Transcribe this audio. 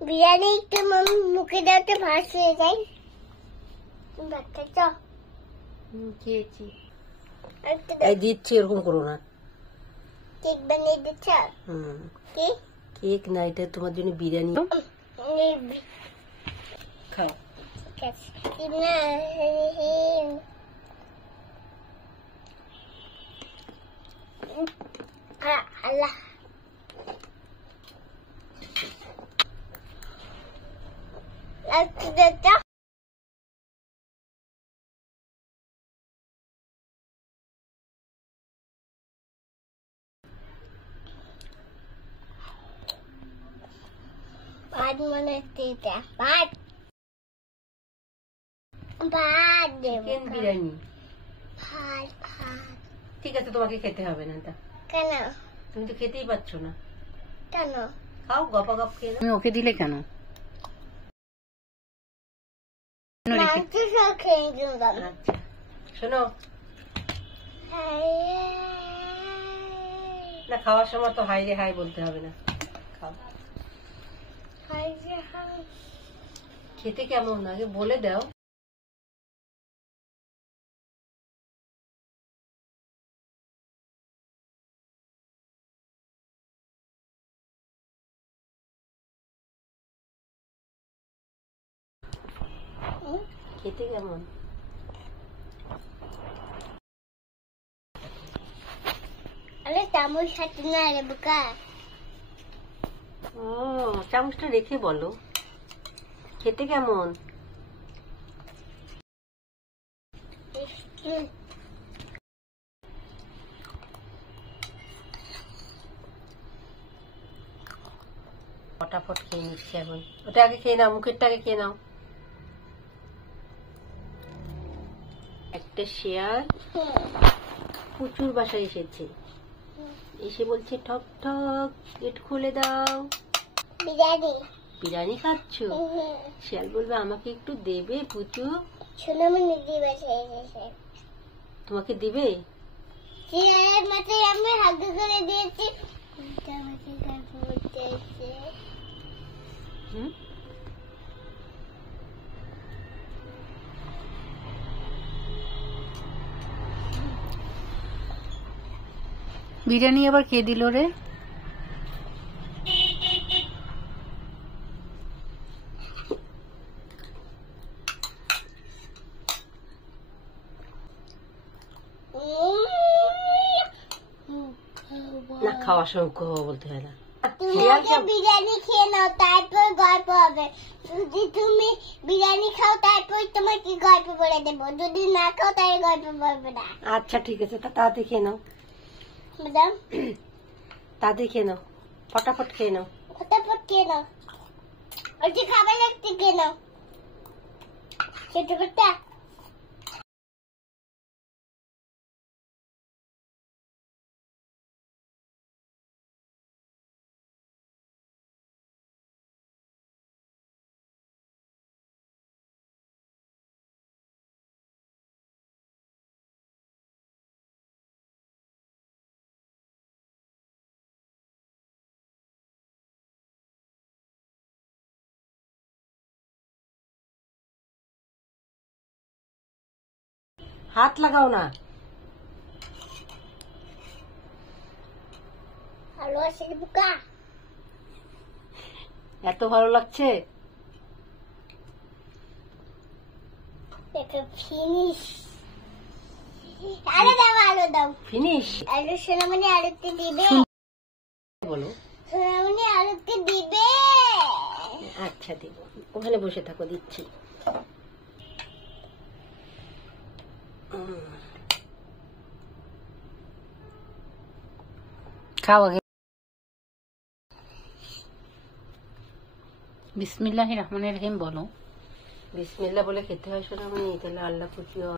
বিরিয়ানি একটু মুখে দাওতে ভাস হয়ে যায়। বাচ্চা খেয়েছি, এই দিচ্ছি, এরকম করো না। কেক বানিয়ে দিচ্ছ? কেক না, এটা তোমার জন্য বিরিয়ানি। খাও। আল্লাহ ভাত মনে হচ্ছে, ভাত ভাত দেব, বিরিয়ানি ভাত ভাত। ঠিক আছে, তোমাকে খেতে হবে না। কেন? তুমি তো খেতেই পাচ্ছ না। কেন? খাও, গপা গপ খেয়ে। তুমি ওকে দিলে কেন? আচ্ছা শোনো না, খাওয়ার সময় তো হাই রে হাই বলতে হবে না। খাও। খেতে কেমন আগে বলে দাও। খেতে কেমন? আরে চামচ হাতে না রে বোকা। ও, চামচটা রেখে বলো। খেতে কেমন? ফটাফট খেয়ে নিচ্ছি এখন। ওটা আগে খেয়ে নাও, মুখেরটা আগে খেয়ে নাও। একটা শেয়াল প্রচুর বাসায় এসেছে, এসে বলছে ঠক ঠক গেট খুলে দাও। বিরিয়ানি বিরিয়ানি খাচ্ছ? শেয়াল বলবে আমাকে একটু দেবে পুচু? সোনামণি দি বাসায় এসেছে। তোমাকে দিবে? শেয়ালের মাথায় আমি হাত করে দিয়েছি। বিরিয়ানি আবার কে দিল রে? না, খাওয়ার সময় বলতে হয় না। বিরিয়ানি খেয়ে নাও, তারপর গল্প হবে। যদি তুমি বিরিয়ানি খাও তারপর তোমাকে গল্প বলে দেবো, যদি না খাও তাহলে গল্প বলবে না। আচ্ছা ঠিক আছে, তাড়াতাড়ি খেয়ে নাও। ম্যাডাম তাড়াতাড়ি খেয়ে নাও, ফটাফট খেয়ে নাও। ফটাফট খেয়ে নাও, ওই যে খাবার লাগতে খেয়ে নাও। ছোটটা হাত লাগাও না। ভালো আছে বুকা? এত ভালো লাগছে? ফিনিশ। আরে দাও, আলু দাও। ফিনিশ? আলু সোনামণি আলুতে দিবে? বলো। সোনামণি আলুতে দিবে? আচ্ছা দিব, ওখানে বসে থাকো, দিচ্ছি। খাও আগে। বিসমিল্লাহির রহমানির রহিম বলো। বিসমিল্লাহ বলে খেতে হয় সোনামণি, তাহলে আল্লাহ খুশি হয়।